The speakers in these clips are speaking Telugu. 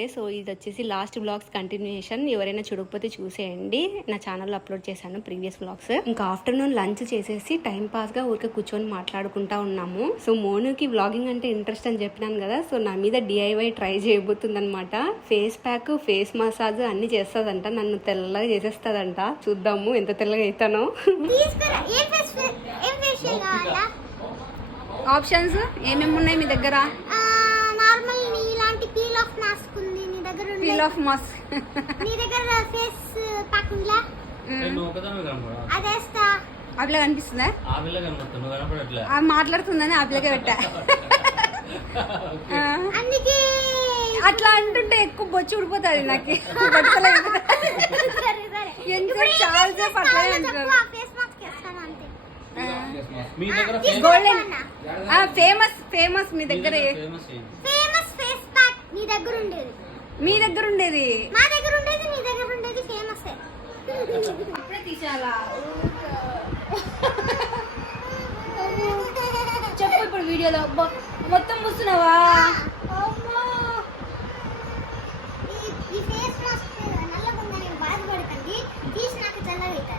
నమస్తే. సో ఇది వచ్చేసి లాస్ట్ వ్లాగ్స్ కంటిన్యూషన్. ఎవరైనా చూడకపోతే చూసేయండి, నా ఛానల్లో అప్లోడ్ చేశాను ప్రీవియస్ వ్లాగ్స్. ఇంకా ఆఫ్టర్నూన్ లంచ్ చేసేసి టైం పాస్గా ఊరికే కూర్చొని మాట్లాడుకుంటా ఉన్నాము. సో మోనుకి వ్లాగింగ్ అంటే ఇంట్రెస్ట్ అని చెప్పినాను కదా, సో నా మీద DIY ట్రై చేయబోతుంది అనమాట. ఫేస్ ప్యాక్, ఫేస్ మసాజ్ అన్ని చేస్తుందంట, నన్ను తెల్లగా చేసేస్తుందంట. చూద్దాము ఎంత తెల్లగా అవుతానో. ఆప్షన్స్ ఏమేమి ఉన్నాయి మీ దగ్గర? నార్మల్ ఇలాంటి పీల్ ఆఫ్ మాస్క్ ఉంది నీ దగ్గర. పీల్ ఆఫ్ మాస్క్ నీ దగ్గర ఫేస్ ప్యాక్ ఉందిలా, అదేస్తా. అట్లా కనిపిస్తుందా? మాట్లాడుతుందని అట్లకే పెట్టా. అందుకే అట్లా అంటుంటే ఎక్కువ బొచ్చి ఉడిపోతుంది నాకు. చాలాసేపు అట్లనే అంటారు. ఫేమస్ మీ దగ్గర ఫేమస్ ఫేస్ ప్యాక్ నీ దగ్గర ఉండేది, మీ దగ్గర ఉండేది, మా దగ్గర ఉండేది, మీ దగ్గర ఉండేది ఫేమస్. అప్పుడే తీసాలా? చెప్పు ఇప్పుడు వీడియోలో మొత్తం చూస్తున్నావా? ఈ ఫేస్ మాస్క్ నల్లగుందని బాధపడకండి, తీసి నాకు చల్లగా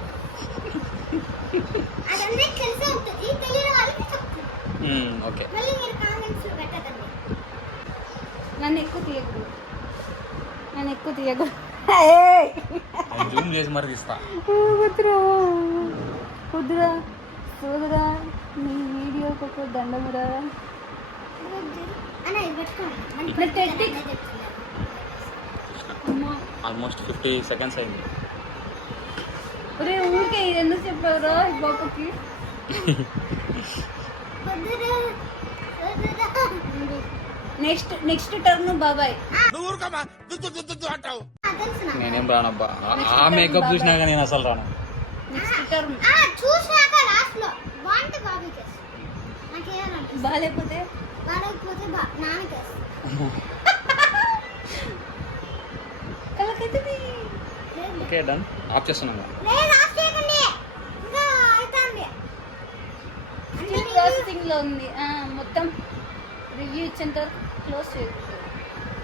అదంతా తెలిసే ఉంటుంది, తెలియని వాళ్ళకి చెప్తుంది. ఓకే, మళ్ళీ మీరు కామెంట్స్ పెట్టదండి. నన్ను ఎక్కువ తీయకూడదు, నన్ను ఎక్కువ తీయకూడదు. జూమ్ చేసి మరి తీస్తా. కుదురా కుదురా కుదురా నీ వీడియోకి ఒక దండమురా. అన్న ఇది పెట్టుకోండి. ఆల్మోస్ట్ 50 seconds అయింది. ఒరే ఊరికే ఇది ఎందుకు చెప్పావురా ఈ బాబుకి? నెక్స్ట్ టర్న్ బాబాయ్. నేనేం రానబ్బా, ఆ మేకప్ చూసినాక నేను అసలు రాను. నెక్స్ట్ టర్న్ చూసినాక లాస్ట్ లో బాగుంటే బాబీ కేసు, నాకేమనిపిస్తుంది బాగాలేకపోతే నాన్నకేసు. కళ్ళకైతే ఓకే డన్, ఆఫ్ చేస్తున్నాను. ప్రాసెసింగ్ లో ఉంది. మొత్తం రివ్యూ ఇచ్చేంత క్లోజ్ చేయాలి.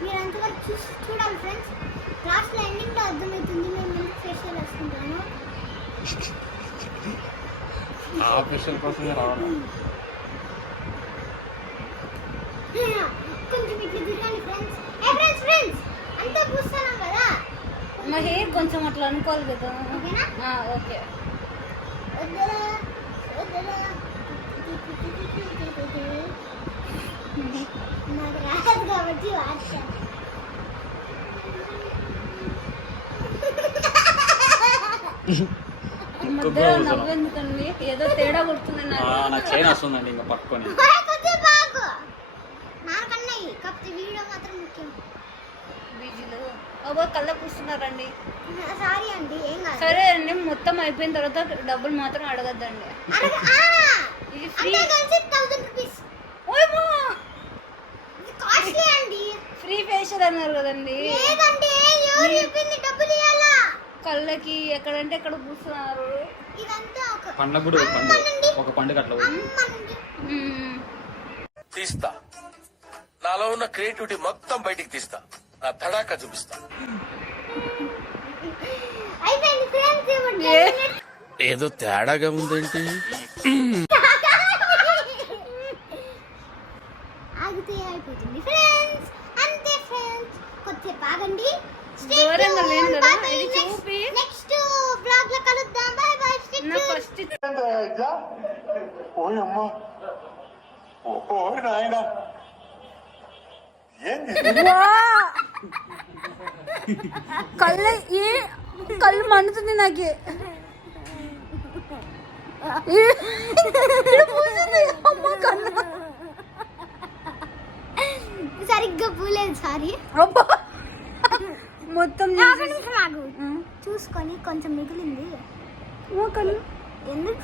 మీరు అంతవరకు చూడాలి ఫ్రెండ్స్. క్లాస్ లో ఎండింగ్ లో అర్థమవుతుంది మేము ఎందుకు ఫేషియల్ వేసుకుంటాను. ఆ ఫేషియల్ కోసమే రావాలి. కొంచెం ఇట్లా తిరగండి ఫ్రెండ్స్. ఫ్రెండ్స్ అంతా పూస్తున్నాం కదా, మా హెయిర్ కొంచెం అట్లా అనుకోవాలి కదా. ఓకేనా? ఓకే. నాకు రాదు కాబట్టి వాడతాను. ఈ మధ్య నవ్వెందుకండి? ఏదో తేడా కొడుతుంది నాకు చైన్ వస్తుందండి ఇంకా పట్టుకొని. నాకన్నా కాకపోతే వీడియో మాత్రం ముఖ్యం. బీజీలు అబ్బో కళ్ళ పూస్తున్నారండి. సారీ అండి, ఏం కాదు. సరే అండి, మొత్తం అయిపోయిన తర్వాత డబ్బులు మాత్రం అడగద్దండి. ఇది ఫ్రీ. 1000 రూపీస్ కాస్ట్లీ అండి. ఫ్రీ ఫేషియల్ అన్నారు కదండి. లేదంటే ఎవరు చెప్పింది డబ్బులు ఇవ్వాలా? కళ్ళకి ఎక్కడంటే ఎక్కడ పూస్తున్నారు. ఇదంతా ఒక పండుగ కూడా ఒక పండుగ అట్లా తీస్తా. నాలో ఉన్న క్రియేటివిటీ మొత్తం బయటికి తీస్తా, నా తడాకా చూపిస్తా. అయిపోయింది ఫ్రెండ్స్, ఇవ్వండి. ఏదో తేడాగా ఉందేంటి? ఆగితే అయిపోతుంది ఫ్రెండ్స్, అంతే ఫ్రెండ్స్. కొద్దిసేపు ఆగండి. దూరంగా లేను కదా, ఇది చూపి. నెక్స్ట్ బ్లాగ్ లో కలుద్దాం. By by. నా ఫస్ట్ కళ్ళు మండుతుంది నాకే. సరిగ్గా పూలేదు, సారీ. మొత్తం చూసుకొని కొంచెం మిగిలింది. కళ్ళు ఎందుకు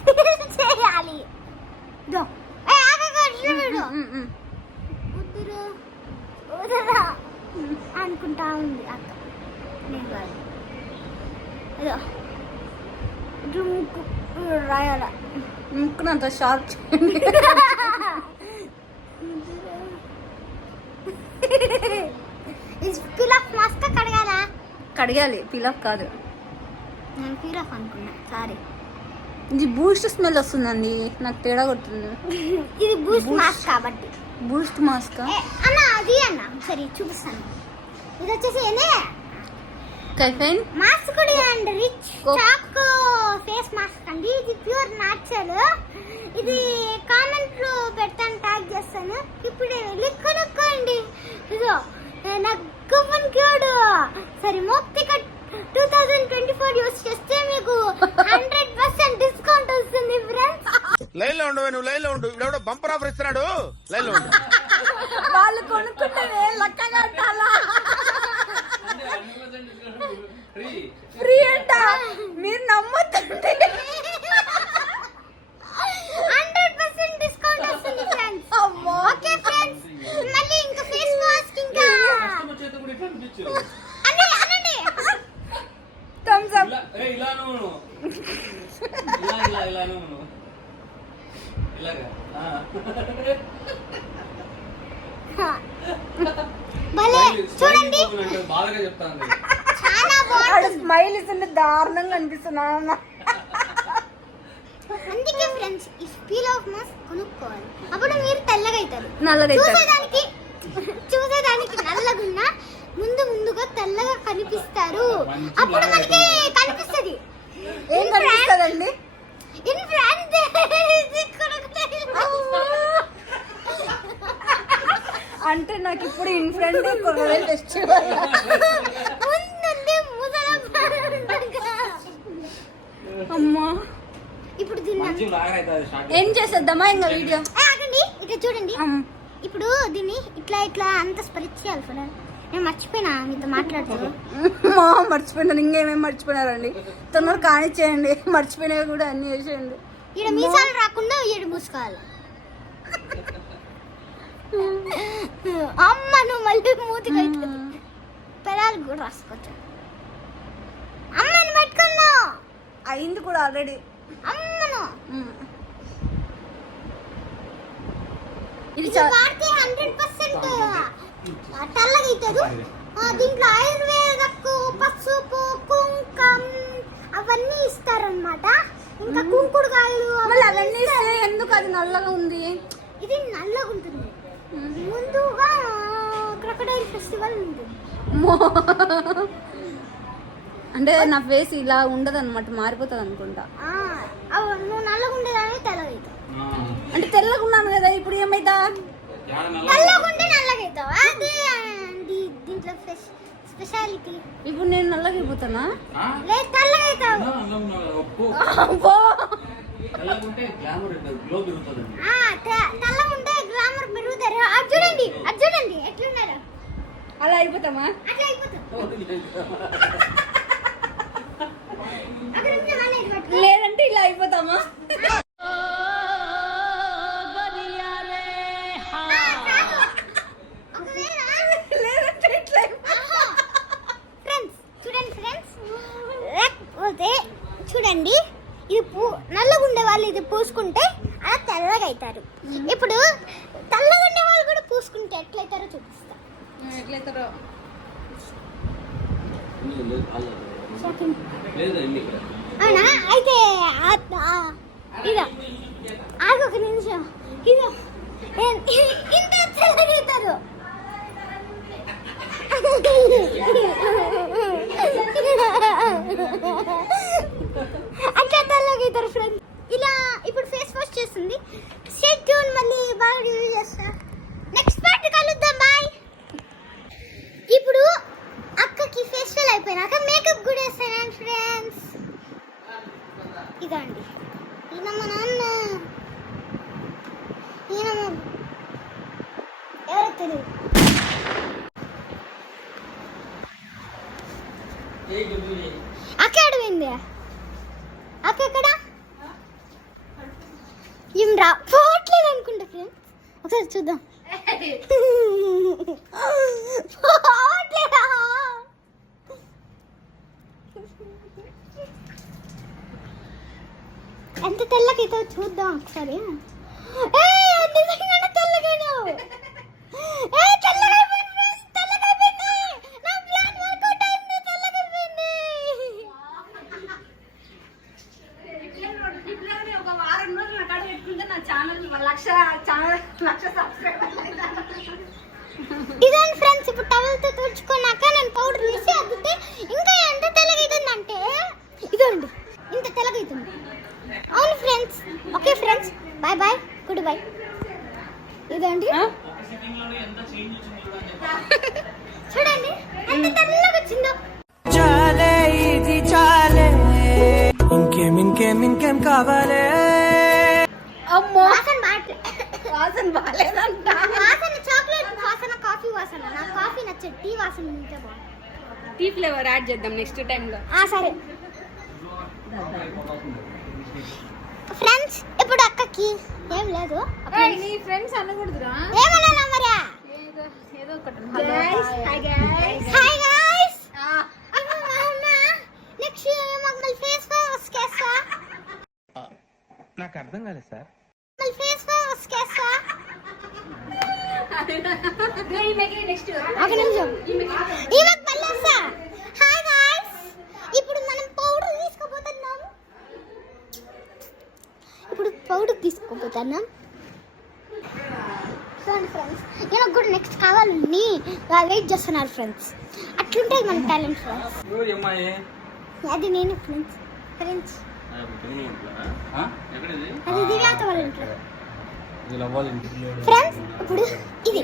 చేయాలి? అనుకుంటా ఉంది అక్క. నేను కాదు, ఏదో రాయాల ముక్కునంత షార్ప్. పిల్ ఆఫ్ మాస్క్ కడగాలా? కడగాలి, పిలప్ కాదు. నేను పిల్ ఆఫ్ అనుకున్నా, సారీ. ఇది బూస్ట్ స్మెల్ వస్తుందండి, నాకు తేడా కొడుతుంది. ఇది బూస్ట్ మాస్క్ కాబట్టి. బూస్ట్ మాస్క్ అన్న అది అన్న సరే చూపిస్తాను. ఇది వచ్చేసి కైఫైన్ మాస్క్ కూడా అండి, రిచ్ చాక్ ఫేస్ మాస్క్ అండి. ఇది ప్యూర్ న్యాచురల్. ఇది కామెంట్ లో పెడతాను, ట్యాగ్ చేస్తాను. ఇప్పుడే వెళ్ళి కొనుక్కోండి. ఇదో నాకు కూపన్ కోడ్ సరే మోక్తిక 2024 యూస్ చేస్తే మీకు 100% డిస్కౌంట్ వస్తుంది ఫ్రెండ్స్. లైన్ లో ఉండవు, నువ్వు లైన్ లో ఉండు. ఇప్పుడు బంపర్ ఆఫర్ ఇస్తున్నాడు, లైన్ లో ఉండు. వాళ్ళు కొనుక్కుంటే లక్క కట్టాలా? ఫ్రీ అంట, మీరు నమ్మొద్దంటే 100% డిస్కౌంట్ వస్తుంది ఫ్రెండ్స్. ఓకే ఫ్రెండ్స్, మళ్ళీ ఇంకా ఫేస్ మాస్క్ ఇంకా అన్నీ అనండి. థమ్స్ అప్ భలే చూడండి, బాగా చెప్తాను. చాలా బాగుంది. స్మైల్ ఇస్తుంటే దారుణంగా అనిపిస్తున్నా. అందుకే ఫ్రెండ్స్ ఈ పీల్ ఆఫ్ మాస్క్ కొనుక్కోవాలి, అప్పుడు మీరు తెల్లగా అవుతారు. నల్లగా అవుతారు. చూసేదానికి నల్లగున్నా ముందుగా తెల్లగా కనిపిస్తారు. అప్పుడు మనకి కనిపిస్తది. ఏం కనిపిస్తుందండి? ఇన్ ఫ్రాన్స్ అంటే నాకు ఇప్పుడు ఇన్ఫ్రెండ్ కొరవేలు ఫెస్టివల్ ముందుంది ముసలమ్మ. అమ్మా, ఇప్పుడు దీన్ని ఏం చేసేద్దామా ఇంకా వీడియో? ఆగండి, ఇక్కడ చూడండి. ఇప్పుడు దీన్ని ఇట్లా ఇట్లా అంత స్ప్రెడ్ చేయాలి కదా. నేను మర్చిపోయినా మీతో మాట్లాడుతూ. మర్చిపోయినారు, ఇంకేమేమి మర్చిపోయినారండి? తొందర కానిచ్చేయండి, మర్చిపోయినవి కూడా అన్ని వేసేయండి. ఇక్కడ మీసాలు రాకుండా ఏడు మూసుకోవాలి. అమ్మ నువ్వు మళ్ళీ మూతికి అవుతుంది. పెదాలు కూడా రాసుకోవచ్చు. అమ్మని పెట్టుకున్నా అయింది కూడా ఆల్రెడీ. అమ్మను ఇది ఇది వాడితే 100% తెల్లగా అవుతారు. దీంట్లో ఆయుర్వేదకు పసుపు కుంకం అవన్నీ ఇస్తారనమాట. ఇంకా కుంకుడుకాయలు మళ్ళీ అవన్నీ ఇస్తే ఎందుకు అది నల్లగా ఉంది? ఇది నల్లగా ఉంటుంది. ముందుగా క్రొకడైల్ ఫెస్టివల్ ఉంటుంది. అంటే నా ఫేస్ ఇలా ఉండదు అనమాట, మారిపోతుంది అనుకుంటా. నువ్వు నల్లగా ఉండేదాన్ని తెల్లగా అవుతావు. అంటే తెల్లగా ఉన్నాను కదా, ఇప్పుడు ఏమైతా? తెల్లగా ఉంటే నల్లగా అవుతావు. అదే దీంట్లో స్పెషాలిటీ. ఇప్పుడు నేను నల్లగా అయిపోతానా? లేదు తెల్లగా అవుతావు. తెల్లగా ఉంటే గ్లామర్ పెరుగుతారు. అది చూడండి ఎట్లున్నారు. అలా అయిపోతామా? అట్లా అయిపోతావు. అక్కడ ఉంటే మళ్ళీ ఇది పట్టుకో. లేదంటే ఇలా అయిపోతామా? లేదంటే ఇట్లా ఫ్రెండ్స్ లేకపోతే చూడండి, ఇది నల్లగా ఉండే వాళ్ళు ఇది పూసుకుంటే అలా తెల్లగా అవుతారు. ఇప్పుడు తెల్లగా ఉండే వాళ్ళు కూడా పూసుకుంటే ఎట్లయితారో చూపిస్తా. ఎట్లయితారో అవునా? అయితే ఇదో ఆగు ఒక నిమిషం. ఇదో ఇంత తెల్లగా అవుతారు. అట్లా తెల్లగా అవుతారు ఫ్రెండ్స్. ఇలా ఇప్పుడు ఫేస్ వాష్ చేస్తుంది. స్టే ట్యూన్, మళ్ళీ బాగా రివ్యూ చేస్తా. నెక్స్ట్ పార్ట్ కలుద్దాం. బాయ్. ఇప్పుడు అక్కకి ఫేషియల్ అయిపోయినాక మేకప్ కూడా వేస్తాను ఫ్రెండ్స్. ఇదండి, ఈయన మా నాన్న, ఈయన ఎవరో తెలియదు. అక్క అడిగింది. అక్క ఎక్కడ ఏం పోవట్లేదు అనుకుంటా ఫ్రెండ్స్. ఒకసారి చూద్దాం. పోవట్లేదా? ఎంత తెల్లకైతే చూద్దాం ఒకసారి. తెల్లగాను తెల్లగా పెట్టుకుంటే నా ఛానల్ లక్ష సబ్స్క్రైబర్లు ఇదండి ఫ్రెండ్స్, ఇప్పుడు టవల్తో తుడుచుకున్నాక నేను పౌడర్ వేసి అద్దితే ఇంకా ఎంత తెల్లగైతుందంటే ఇదండి ఇంత తెల్లగైతుంది. అవును friends, okay friends, bye bye, good bye. ఇదండి చూడండి ఎంత తెల్లగా వచ్చిందో. ఇంకేం కావాలే. అమ్మో వాసన వాసన బాగాలేదంట. వాసన చాక్లెట్ వాసన, కాఫీ వాసన. నాకు కాఫీ నచ్చదు, టీ వాసన ఉంటే బాగుంది. టీ ఫ్లేవర్ యాడ్ చేద్దాం నెక్స్ట్ టైంలో. సరే ఫ్రెండ్స్, ఇప్పుడు అక్కకి ఏం లేదు. నీ ఫ్రెండ్స్ అనకూడదురా, ఏమన్నా మరా? ఏదో ఒకటి. Hi guys. నెక్స్ట్ మమ్మల్ని ఫేస్ వాష్ చేస్తా. నాకు అర్థం కాలేదు సార్. మమ్మల్ని ఫేస్ వాష్ చేస్తా. నెక్స్ట్ ఒక నిమిషం, ఈమెకి మళ్ళీ వస్తా. హాయ్ గైస్, ఇప్పుడు మనం పౌడర్ తీసుకోబోతున్నాం. చూడండి ఫ్రెండ్స్, నేను కూడా నెక్స్ట్ కావాలని వెయిట్ చేస్తున్నారు ఫ్రెండ్స్. అట్లుంటే మన టాలెంట్ ఫ్రెండ్స్. అది నేను ఫ్రెండ్స్ ఫ్రెండ్స్ అది దివ్యాక వాళ్ళ ఇంట్లో ఫ్రెండ్స్. ఇప్పుడు ఇది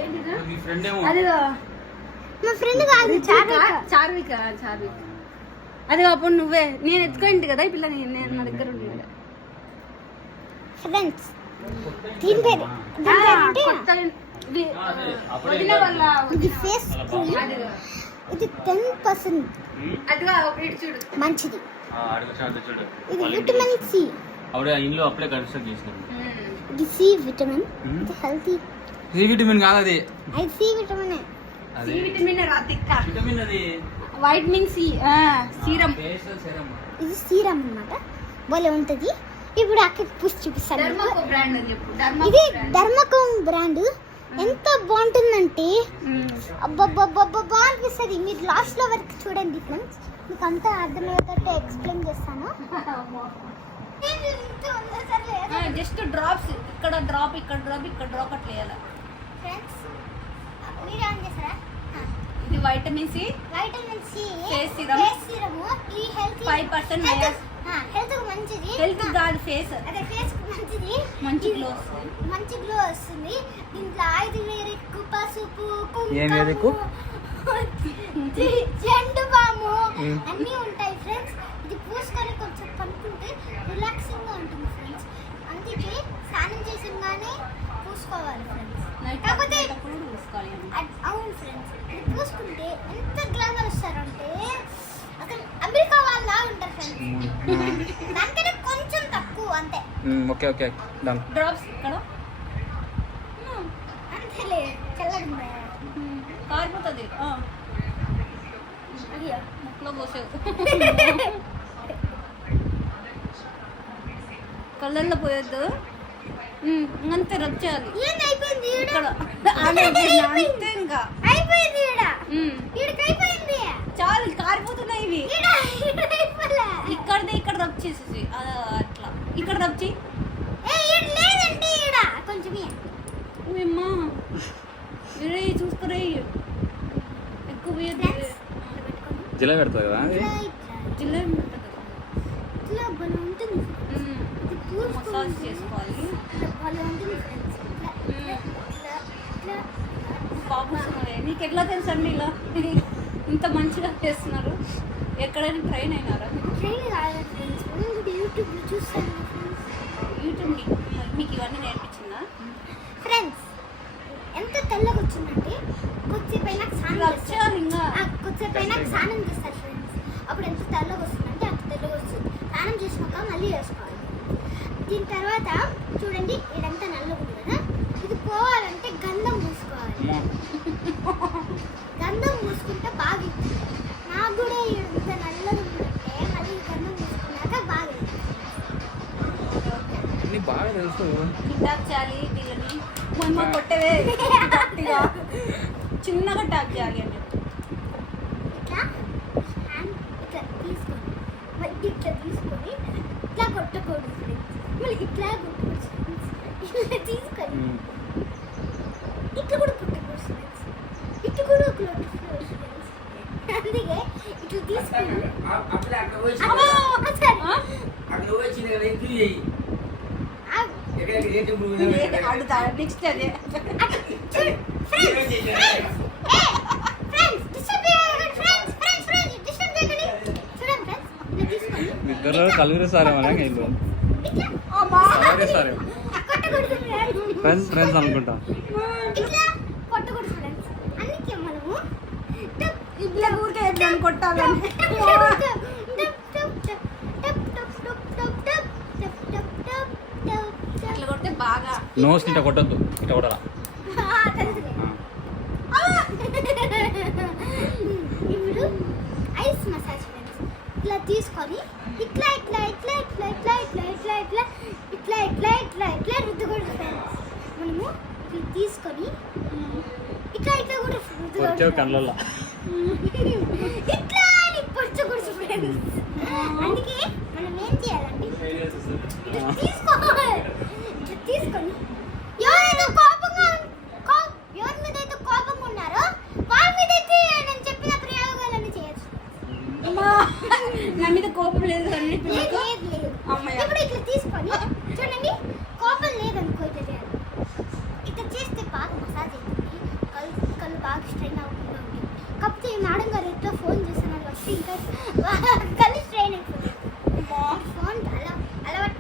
అదిగో మా ఫ్రెండ్ కాదు, చార్విక. అదిగో అప్పుడు నువ్వే నేను ఎత్తుకోండి కదా ఈ పిల్ల, నేను నా దగ్గర ఉండేది. ఫ్రెండ్స్ దీని పేరు వదిన వాళ్ళ ఇది ఫేస్ క్రీమ్. ఇది 10% అదిగో ఒకటి చూడు మంచిది. ఇది విటమిన్ సి. ఇంట్లో అప్పుడే కన్స్ట్రక్ట్ చేసినాం. ఇది సి విటమిన్. ఇది హెల్తీ. సి విటమిన్ కాదు అది. అది సి విటమిన్. సి విటమిన్ రాతిక్క విటమిన్ అది వైటమిన్ సి సీరం. ఇది సీరం అన్నమాట, భలే ఉంటుంది. ఇప్పుడు అక్కడికి పూసి చూపిస్తాను. ధర్మకో బ్రాండ్ అని చెప్పు. ఇది ధర్మకోమ్ బ్రాండ్. ఎంత బాగుంటుందంటే అబ్బబ్బబ్బబ్బా అనిపిస్తుంది. మీరు లాస్ట్ లో వరకు చూడండి ఫ్రెండ్స్, మీకు అంతా అర్థమయ్యేటట్టు ఎక్స్ప్లెయిన్ చేస్తాను. జస్ట్ డ్రాప్స్, ఇక్కడ డ్రాప్, ఇక్కడ డ్రాప్, ఇక్కడ డ్రాప్ అట్లా వేయాలి. ఫ్రెండ్స్ మీరు ఏం చేస్తారా? ఇది vitamin C, vitamin C face serum. ఈ హెల్త్ 5% హెల్త్ కు మంచిది. హెల్త్ కాదు ఫేస్, అదే ఫేస్ కు మంచిది. మంచి గ్లో వస్తుంది. మంచి గ్లో వస్తుంది. దీంట్లో ఆయుర్వేదిక్, పసుపు, ఏం వేదిక్కు? జెండు బాము అన్నీ ఉంటాయి ఫ్రెండ్స్. ఇది పూసుకొని కొంచెం పనుకుంటే రిలాక్సింగ్ గా ఉంటుంది ఫ్రెండ్స్. అందుకే స్నానం చేసింగానే పూసుకోవాలి ఫ్రెండ్స్. కాకపోతే అవును ఫ్రెండ్స్, ఇది పూసుకుంటే ఎంత గ్లామర్ వస్తారంటే అసలు అమెరికా వాళ్ళ ఉంటారు ఫ్రెండ్స్. దానికన్నా కొంచెం తక్కువ అంతే. Okay done. డ్రాప్స్ ఇక్కడ అంతేలే, చల్లగా కారిపోతుంది. ముక్కులో పోసేవు, కళ్ళల్లో పోయొద్దు. అంతే రబ్ చేయాలి. ఏంది అయిపోయింది ఈడ? ఇక్కడ అంతే ఇంకా అయిపోయింది ఈడ. ఈడకి అయిపోయింది. చాలు, కారిపోతున్నాయి ఇవి. ఈడ అయిపోలే. ఇక్కడదే ఇక్కడ రబ్ చేసేసి అట్లా ఇక్కడ రబ్ చేయి. ఈడ లేదండి ఈడ కొంచెం అమ్మా ఇరే చూసుకురే ఎక్కువ జిలా పెడతా కదా జిల్లా ఇట్లా భలే ఉంటుంది. ఇది పూసుకుంటే మసాజ్ చేసుకోవాలి. భలే ఉంటుంది ఫ్రెండ్స్. ఇట్లా పాపం నీకు ఎట్లా తెలుసండి ఇలా ఇంత మంచిగా చేస్తున్నారు? ఎక్కడైనా ట్రైన్ అయినారా? ట్రైన్ కాదు ఫ్రెండ్స్, యూట్యూబ్లో చూస్తాను ఫ్రెండ్స్. యూట్యూబ్ మీకు ఇవన్నీ నేర్పించిందా? ఫ్రెండ్స్ ఎంత తెల్లగా వచ్చిందంటే కొద్దిసేపు అయినాక స్నానం చేస్తారు ఫ్రెండ్స్. అప్పుడు ఎంత తెల్లగా వస్తుందంటే అంత తెల్లగా వస్తుంది. స్నానం చేసినాక మళ్ళీ వేసుకోవాలి. దీని తర్వాత చూడండి ఇదంతా నల్లగా ఉంది కదా, ఇది పోవాలంటే గంధం పూసుకోవాలి. గంధం పూసుకుంటే బాగా ఇస్తుంది. నాకు కూడా ఇంత నల్లగా ఉందంటే మళ్ళీ గంధం పూసుకున్నాక బాగా బాగా తెలుసు. ట్యాప్ చేయాలి వీళ్ళని, మొన్న కొట్టవే గట్టిగా చిన్నగా ట్యాప్ చేయాలి అని చెప్పి ఇట్లా హ్యాండ్ ఇట్లా తీసుకొని మళ్ళీ ఇట్లా తీసుకొని ఇట్లా కొట్టకూడదు ఫ్రెండ్స్. మళ్ళీ ఇట్లా కొట్టకూడదు ఫ్రెండ్స్. ఇట్లా తీసుకొని ఇట్లా కూడా పుట్టకూడదు ఫ్రెండ్స్, ఇట్లా కూడా ఒక లోటస్ ఫ్లవర్ ఫ్రెండ్స్. అందుకే ఇట్లా తీసుకొని అడుగుతా నెక్స్ట్ అదే ఇద్దరు కలుగురు సారేమో ఇల్లు సారేమో ఫ్రెండ్స్ ఫ్రెండ్స్ అనుకుంటా. ఇట్లా ఊరికే ఎప్పుడైనా కొట్టాలని ఇట్లా కొడితే బాగా నోస్ ఇట్లా కొట్టద్దు, ఇట్లా కొట్టరా. ఇప్పుడు ఐస్ మసాజ్ ఫ్రెండ్స్. ఇట్లా తీసుకొని ఇట్లా ఇట్లా ఇట్లా ఇట్లా ఇట్లా ఇట్లా ఇట్లా ఇట్లా ఇట్లా ఇట్లా ఇట్లా ఇట్లా రుద్దకూడదు ఫ్రెండ్స్. మనము ఇట్లా తీసుకొని ఇట్లా ఇట్లా కూడా వచ్చావు రుద్దకూడదు కళ్ళల్లో. ఇట్లా అని పొచ్చకూడదు ఫ్రెండ్స్. అందుకే మనం ఏం చేయాలంటే ఇట్లా తీసుకోవాలి. ఇట్లా తీసుకొని ఎవరైతే ఎవరి మీద అయితే కోపంగా ఉన్నారో వాళ్ళ మీద అయితే నేను చెప్పిన ప్రయోగాలన్నీ చేయొచ్చు. నా మీద కోపం లేదు అన్ని లేదు లేదు లేదు. అమ్మయ్య. ఇప్పుడు ఇట్లా తీసుకొని చూడండి, కోపం లేదనుకో ఇట్లా చేయాలి. ఇట్లా చేస్తే బాగా మసాజ్ అవుతుంది, కళ్ళు బాగా స్ట్రెయిన్ అవ్వకుండా ఉంటుంది. కాకపోతే ఈ మేడం గారు ఎట్లా ఫోన్ చేస్తున్నారు వచ్చి ఇంకా కళ్ళు స్ట్రెయిన్ అయిపోతుంది. ఫోన్ అలవాటు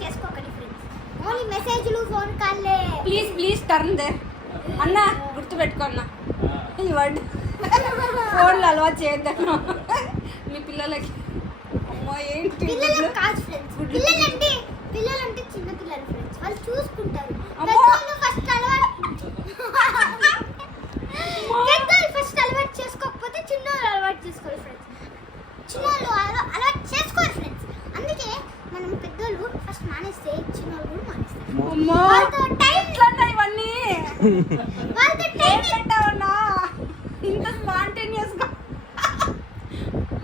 చేసుకోకండి ఫ్రెండ్స్. ఓన్లీ మెసేజ్లు ఫోన్ కాల్లే. ప్లీజ్ ప్లీజ్ టర్న్ దే అన్న, గుర్తుపెట్టుకో అన్న ఈ వర్డ్. ఫోన్లు అలవాటు చేయొద్దన్న మీ పిల్లలకి. అమ్మో ఏంటి పిల్లలకు కాదు ఫ్రెండ్స్, పిల్లలంటే చిన్న పిల్లలు ఫ్రెండ్స్, వాళ్ళు చూసుకుంటారు. అమ్మో. పెద్దలు ఫస్ట్ అలవాటు చేసుకోకపోతే చిన్నోళ్ళు అలవాటు చేసుకోరు ఫ్రెండ్స్. చిన్నోళ్ళు అలవాటు చేసుకోరు ఫ్రెండ్స్. అందుకే మనం పెద్దోళ్ళు ఫస్ట్ మానేస్తే చిన్నోళ్ళు కూడా మానేస్తారు. అమ్మో వాళ్ళతో టైం ఎట్లన్నా ఇవన్నీ వాళ్ళతో టైం పెట్టావన్నా ఇంత స్పాంటేనియస్ గా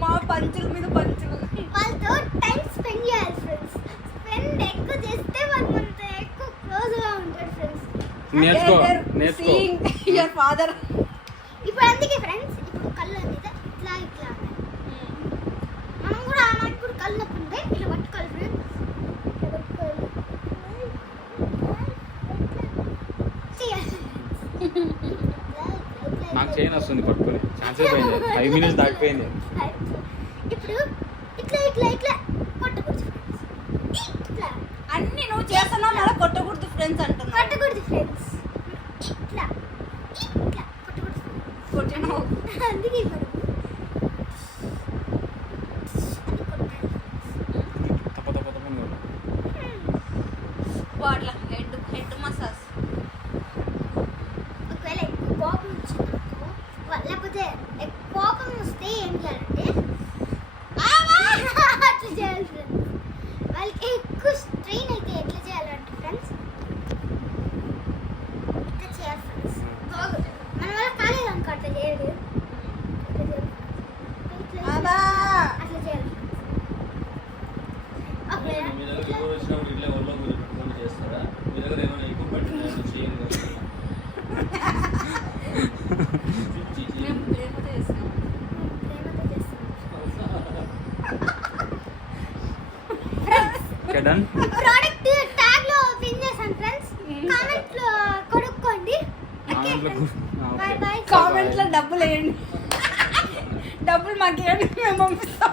మా పంచుల మీద పంచులు. వాళ్ళతో టైం స్పెండ్ చేయాలి ఫ్రెండ్స్. స్పెండ్ ఎక్కువ చేస్తే వాళ్ళు మనతో ఎక్కువ క్లోజ్ గా ఉంటారు ఫ్రెండ్స్. నేర్చుకో నేర్చుకో. Your father. ఇప్పుడు అందుకే ఫ్రెండ్స్, ఇప్పుడు కళ్ళు అనేది ఇట్లా ఇట్లా అన్నాయి. మనం కూడా అలా ఇప్పుడు కళ్ళు నొప్పి ఉంటే ఇట్లా పట్టుకోవాలి ఫ్రెండ్స్. ఇట్లా పట్టుకోవాలి. చేయాలి. నాకు చేయని వస్తుంది పట్టుకొని. ఛాన్స్ అయిపోయింది, 5 minutes దాటిపోయింది. ఇప్పుడు ఇట్లా ఇట్లా ఇట్లా కొట్టకూడదు ఫ్రెండ్స్. ఇట్లా అన్ని నువ్వు చేస్తున్నావు మళ్ళీ కొట్టకూడదు ఫ్రెండ్స్ అంటున్నా. కొట్టకూడదు ఫ్రెండ్స్. ఇట్లా ఇట్లా కొట్టకూడదు. కొట్టినావు అందుకే మనం తప్ప తప్ప తప్ప నువ్వు. అట్లా హెడ్ మసాజ్. ఒకవేళ ఎక్కువ కోపం వచ్చిందనుకో, లేకపోతే కోపం వస్తే ఏం చేయాలంటే అట్లా చేయాలి ఫ్రెండ్స్. వాళ్ళకి ఎక్కువ స్ట్రెయిన్ అయితే ఎట్లా చేయాలంటే ఫ్రెండ్స్, ఇట్లా చేయాలి ఫ్రెండ్స్. మన వల్ల కాలేదు అనుకో, అట్లా చేయదు. అబ్బా అట్లా చేయాలి. ఒకవేళ మేము ప్రేమతో చేస్తున్నాం. ప్రేమతో చేస్తాం. Okay done. ప్రోడక్ట్ ట్యాగ్ లో పిన్ చేశాను ఫ్రెండ్స్. కామెంట్ లో కొనుక్కోండి. Bye bye. కామెంట్ లో డబ్బులు వేయండి, డబ్బులు మాకు ఇవ్వండి, మేము పంపిస్తాం.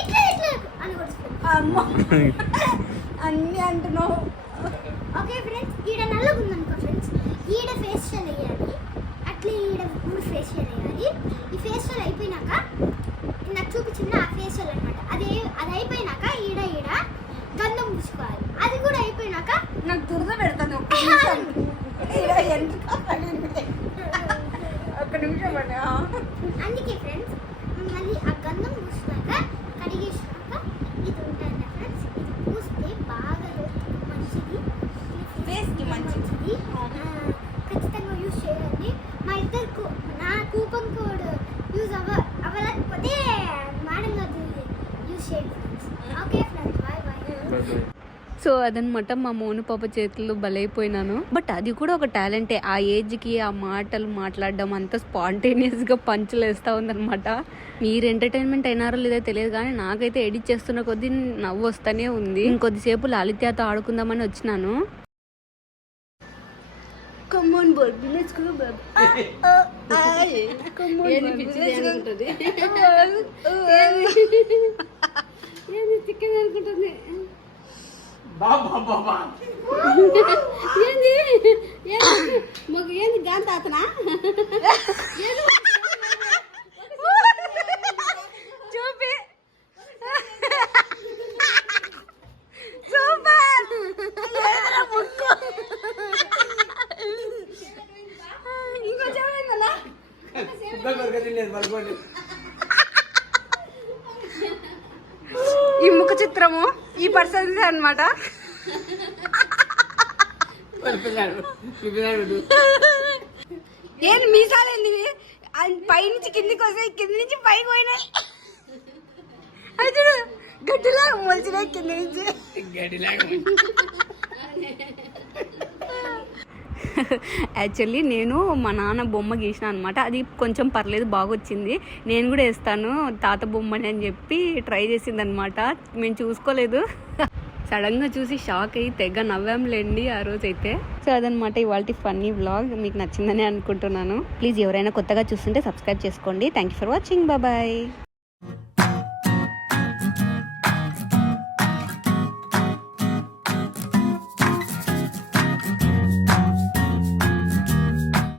ఇట్లా ఇట్లా అనకూడదు. అమ్మ అన్నీ అంటున్నావు. ఓకే ఫ్రెండ్స్, ఈడ నల్లగా ఉందనుకో ఫ్రెండ్స్, ఈడ ఫేషియల్ వేయాలి. అట్లా ఈడ 3 ఫేషియల్ వేయాలి. ఈ ఫేషియల్ అయిపోయినాక నాకు చూపించిన ఆ ఫేషియల్ అనమాట. అది అయిపోయినాక ఈడ గంధం పూసుకోవాలి. అది కూడా అయిపోయినాక నాకు దురద పెడతాను. ఒక్క నిమిషం ఇలా ఎంట్రుక పడింది. ఒక్క నిమిషం పడి. అందుకే ఫ్రెండ్స్, మళ్ళీ ఆ గంధం పూసినాక కడిగేసినాక ఇది ఉంటుంది ఫ్రెండ్స్. ఇది పూస్తే బాగా మంచిది, ఫేస్కి మంచిది. ఖచ్చితంగా యూజ్ చేయండి. మా ఇద్దరు నా కూపన్ కోడ్ యూజ్ అవ్వలేకపోయింది సో అదనమాట మా మోను పాప చేతుల్లో బలైపోయినాను. బట్ అది కూడా ఒక టాలెంటే. ఆ ఏజ్ కి ఆ మాటలు మాట్లాడడం అంతా స్పాంటేనియస్ గా పంచులు వేస్తా ఉందనమాట. మీరు ఎంటర్టైన్మెంట్ అయినారో లేదో తెలియదు కానీ నాకైతే ఎడిట్ చేస్తున్న కొద్దీ నవ్వు వస్తానే ఉంది. ఇంకొద్దిసేపు లాలిత్యతో ఆడుకుందామని వచ్చినాను. Come on, Barbie, let's go, Barbie. Come on, Barbie, let's go. ఏంది చికెన్ అనుకుంటుంది. ఏంది మాకు ఏంది గాంత అతనా చూపి సూపర్ ఇంకో చెప్పలేదన్నా ఈ ముఖ చిత్రము ఈ పర్సన్ అన్నమాట. ఏంటి మీసాలేంది పైనుంచి కిందికి వస్తాయి, కింది నుంచి పైకి పోయినాయి. అది చూడు గడ్డిలా మొలిచినాయి కింద నుంచి. యాక్చువల్లీ నేను మా నాన్న బొమ్మ గీసిన అనమాట. అది కొంచెం పర్లేదు, బాగొచ్చింది. నేను కూడా వేస్తాను తాత బొమ్మని అని చెప్పి ట్రై చేసింది అనమాట. మేము చూసుకోలేదు. సడన్ గా చూసి షాక్ అయ్యి తెగ నవ్వాంలేండి ఆ రోజైతే. సో అదనమాట ఇవాళ ఫన్నీ వ్లాగ్. మీకు నచ్చిందని అనుకుంటున్నాను. ప్లీజ్ ఎవరైనా కొత్తగా చూస్తుంటే సబ్స్క్రైబ్ చేసుకోండి. Thank you for watching. Bye.